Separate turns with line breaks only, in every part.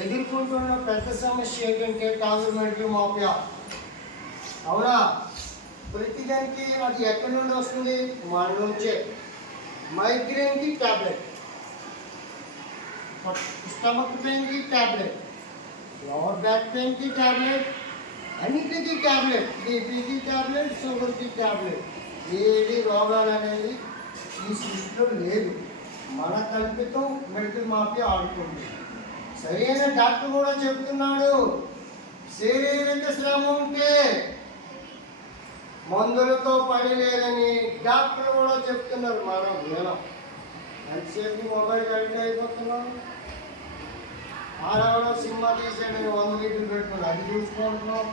ఎడిల్ phone లో పెటసమ share అంటే Kagar medical మాప్యా అవురా ప్రతి దానికి అది ఎటర్నల్ వస్తుంది మారణం చే మైగ్రేన్ కి టాబ్లెట్ అప కుస్తమక్ పెయిన్ కి టాబ్లెట్్్్్్్్్్్్్్్్్్్్్్్్్్్్్్్్్్్్్్్్్్్్్్్్్్్్్్్్్్్్్్్్్్్్్్్్్్్్్్్్్్్్్్్్్్్్్్్్్్్్్్్్్్్్్్్్్్్్్్్్్్్్్్్్్్్్్్్్్్్్్్్్్్్్్్్్్్్్్్్్్్్్్్్్్్్్్్్్్్్్్్్్్్్్్్్్్్ సరైన డాక్టర్ కూడా చెప్తున్నాడు శరీరక శ్రమ ఉంటే మందులతో పని లేదని డాక్టర్ కూడా చెప్తున్నారు మనం వినం ఎంతసేపు మొబైల్ అడిక్ట్ అయిపోతున్నాం ఆడవడం సినిమా తీసేయడం వంద లీటర్లు పెట్టుకుని అది చూసుకుంటున్నాం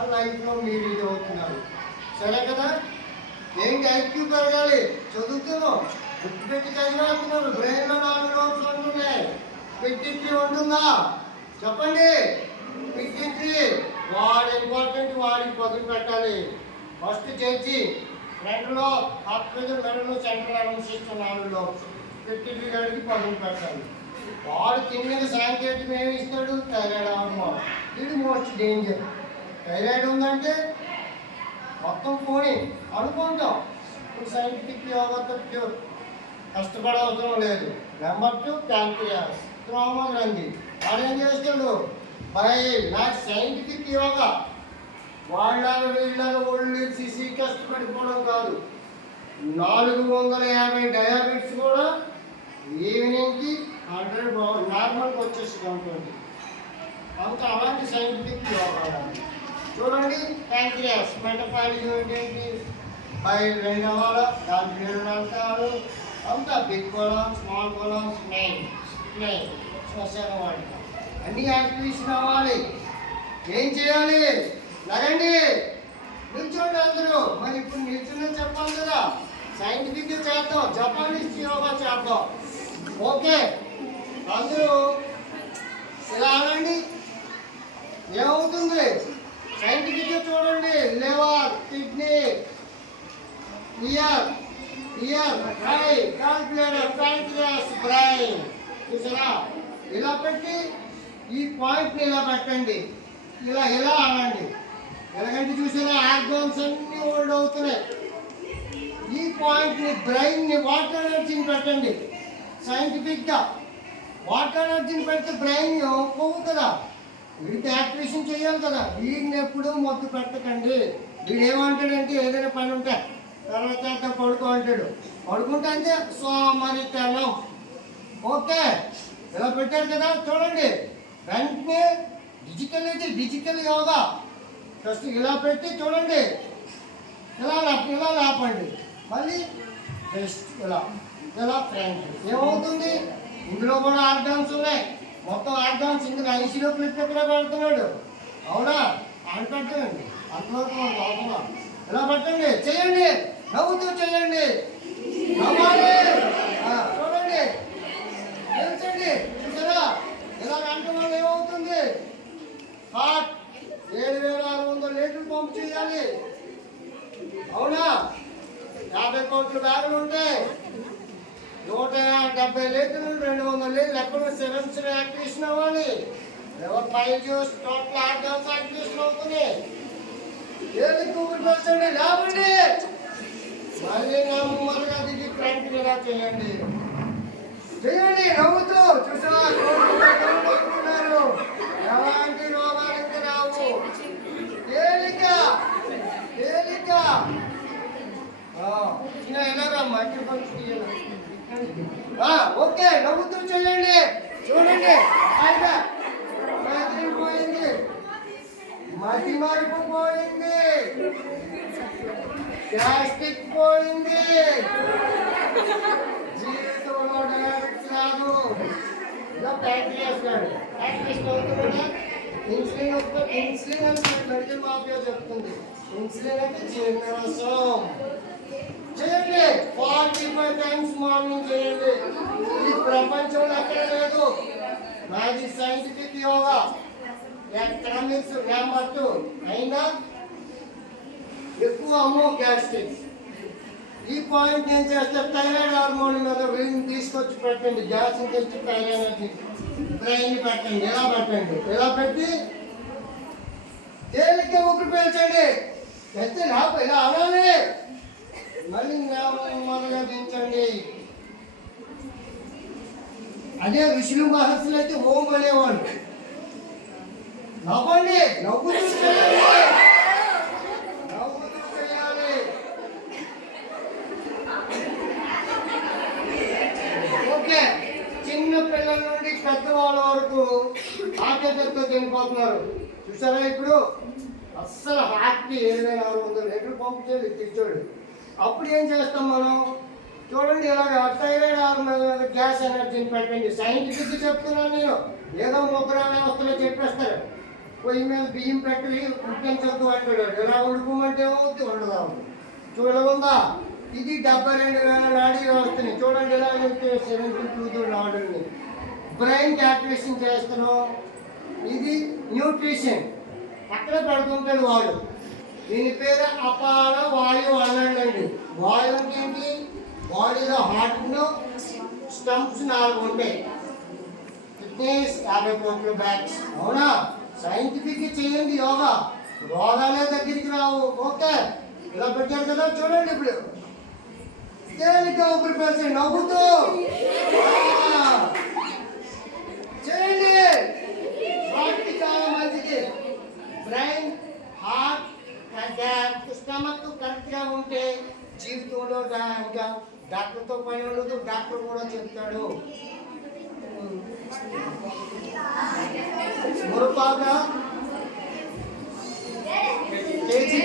ఆ లైఫ్లో మీరు ఇది అవుతున్నారు సరే కదా ఏంటి ఐక్యూ పెరగాలి చదువుతున్నాం గుర్తుపెట్టి చదివిన బ్రెయిన్లో నాలుగు రోజులు అంటున్నాయి పిచ్చి ఉంటుందా చెప్పండి పిచ్చి వాడు ఇంపార్టెంట్ వాడికి పదులు పెట్టాలి ఫస్ట్ చేర్చి మెడలో హాస్పిటల్ మెడలో సెంట్రల్ అడ్మినిస్ట్రేషన్ వాళ్ళలో పిచ్చి గడికి పదులు పెట్టాలి వాడు తిన్నది సాంకేతికం ఏమి ఇస్తాడు థైరాయిడ్ అమ్మ ఇది మోస్ట్ డేంజర్ థైరాయిడ్ ఉందంటే మొత్తం పోనీ అనుకుంటాం ఇప్పుడు సైంటిఫిక్ యోగా ప్యూర్ అవసరం లేదు నెంబర్ టూ ప్యాంక్రియాస్ క్రోమగ్రంథి వాడు ఏం చేస్తాడు భయ నా సైంటిఫిక్ యోగ వాళ్ళ వీళ్ళ ఒళ్ళు సిసి కష్టపడిపోవడం కాదు నాలుగు వందల యాభై డయాబెటిస్ కూడా ఈవినింగ్కి హండ్రెడ్ నార్మల్కి వచ్చేస్తుంది అనుకోండి అంత అలాంటి సైంటిఫిక్ యోగ చూడండి ప్యాంక్రియాస్ మెటపాలిజం ఏంటి భయ రెండు వాళ్ళ దాని రెండు అంత big Kollam small Kollam nine నేం చేసుకోవాలి అన్ని యాక్టివిటీస్ కావాలి ఏం చేయాలి నగండి మీరు చూడండి అందరూ మరి ఇప్పుడు నేను చెప్పాను కదా సైంటిఫిక్ చేద్దాం జపానిస్ జిరోగ చాప్ ఓకే నన్ను సెల అవండి ఏ అవుతుంది సైంటిఫిక్ చూడండి లేవ టిగ్ని య య లై కాల్ ప్లేర్ సైంటిఫిక్ బ్రెయిన్ చూసారా ఇలా పెట్టి ఈ పాయింట్ని ఇలా పెట్టండి ఇలా ఇలా ఆడండి ఎలాగంటే చూసారా ఆర్గోన్స్ అన్ని హోల్డ్ అవుతున్నాయి ఈ పాయింట్ని బ్రెయిన్ని వాటర్ ఎనర్జీని పెట్టండి సైంటిఫిక్గా వాటర్ ఎనర్జీని పెడితే బ్రెయిన్ కదా వీటి యాక్టివేషన్ చేయాలి కదా వీడిని ఎప్పుడు మొత్తం పెట్టకండి వీడు ఏమంటాడంటే ఏదైనా పని ఉంటే తర్వాత పడుకో అంటాడు పడుకుంటే అంటే సోమరితనం ఓకే ఇలా పెట్టారు కదా చూడండి వెంటనే డిజిటల్ అయితే డిజిటల్ యోగా ఫస్ట్ ఇలా పెట్టి చూడండి ఇలా ఇలా లేపండి మళ్ళీ బెస్ట్ ఇలా ఇలా ఫ్రెండ్ ఏమవుతుంది ఇందులో కూడా ఆర్డాన్స్ ఉన్నాయి మొత్తం ఆర్డాన్స్ ఇందులో ఐసీలో పెట్టినప్పుడే పెడుతున్నాడు అవునా అని పెట్టండి అంతవరకు ఇలా పెట్టండి చేయండి నవ్వుతూ చేయండి యాభై కోట్లు బ్యాగులు ఉంటాయి నూట డెబ్బై లీటర్లు రెండు వందలు లెక్కలు సిరమ్స్ యాక్టివేషన్ అవ్వాలి ఎవరు ఫైవ్ జ్యూస్ టోటల్ ఆరు డౌన్స్ యాక్టివేషన్ అవుతుంది ఏది కూర్చోండి లేవండి మళ్ళీ చేయండి చేయండి నవ్వుతూ చూసా ఎలాంటి రోగాలకి రావు తేలిక తేలిక ಇನ್ನೇ ಲಾರಾ ಮಾರ್ಕೆಟ್ ಕೊಡ್ತೀನಿ ಹಾ ಓಕೆ ನಾವು ಇದು చేయಲೇ చూడండి ಐದ ಮಾತಿ ಕೊಯಿನ್ ಮಾತಿ ಮಾರ್ಕೊ ಕೊಯಿನ್ ಕ್ಯಾಸ್ಟ್ ಪಾಯಿಂಟ್ ಜಿಎ ಟ್ರೋಡಾಸ್ ಇರಬಹುದು ನೋ ಪ್ಯಾಟ್ರಿಯಸ್ ಸರ್ ಎಕ್ಸಿಸ್ಟ್ ಹೋಗ್ತಾನೆ ಇನ್ಸಲೇ ಉತ್ತರ ಇನ್ಸಲೇ ಹಂಗೆ ದೊಡ್ಡ ಮಾфия ಜಪ್ತನ್ ಇನ್ಸಲೇ ನೇ ತೀರ್ಮಾನಸೋ చేయండి ఫార్టీ ఫైవ్ మార్నింగ్ చేయండి ఈ ప్రపంచంలో ఎక్కడ లేదు magic scientific yoga economics number అయినా ఎక్కువ అమ్మో గ్యాస్ట్రిక్స్ ఈ పాయింట్ నేను చేస్తే థైరాయిడ్ హార్మోన్ మీద వీళ్ళని తీసుకొచ్చి పెట్టండి గ్యాస్ తెచ్చి థైరాయిడ్ బ్రెయిన్ పెట్టండి ఎలా పెట్టండి ఎలా పెట్టి తేలిక ఊపిరి పీల్చండి పెద్ద లేకపోయి ఇలా అన్ని నమర్గందించండి अजय ఇ슐ం బాహసలైతే హోమ్ అనే వాడు నాకొండి నవ్వుతూనే నవ్వుతూనేయాలి ఓకే చిన్న పిల్లల నుండి పెద్దవాళ్ళ వరకు ఆకదత్త జెన్ అవుతున్నారు చూసారా ఇక్కడ అసలు హాట్టీ అయినారు ఒక నెట్వర్క్ బాబ్ జెన్ తీచారు అప్పుడు ఏం చేస్తాం మనం చూడండి ఇలాగ ఇరవై ఆరు గ్యాస్ ఎనర్జీని పెట్టండి సైంటిఫిక్ చెప్తున్నాను నేను ఏదో ముగ్గురాని వ్యవస్థలో చెప్పేస్తారు పొయ్యి మీద బియ్యం పెట్టి చదువు అంటున్నాడు ఇలా ఉండుకోమంటే ఏమవుద్ది ఉండదా చూడకుందా ఇది డెబ్బై రెండు వేల నాడీ వ్యవస్థని చూడండి ఇలా చెప్తే seventy two two నాడుని brain activation చేస్తున్నాం ఇది న్యూట్రిషన్ అక్కడే పెడుతుంటాడు వాడు దీని పేరు అపాన వాయువు అన్నాడండి వాయు ఏంటి బాడీలో హార్ట్ స్టంప్స్ నాలుగు ఉంటాయి కిడ్నీస్ యాభై కోట్ల బ్యాగ్స్ అవునా సైంటిఫిక్ చేయండి యోగా రోగాలే దగ్గరికి రావు ఓకే ఇలా పెట్టారు కదా చూడండి ఇప్పుడు దేనికి ఒకరు పెరిచే నవ్వుతూ జీవితంలో ఇంకా డాక్టర్తో పని ఉండదు డాక్టర్ కూడా చెప్తాడు మురపాక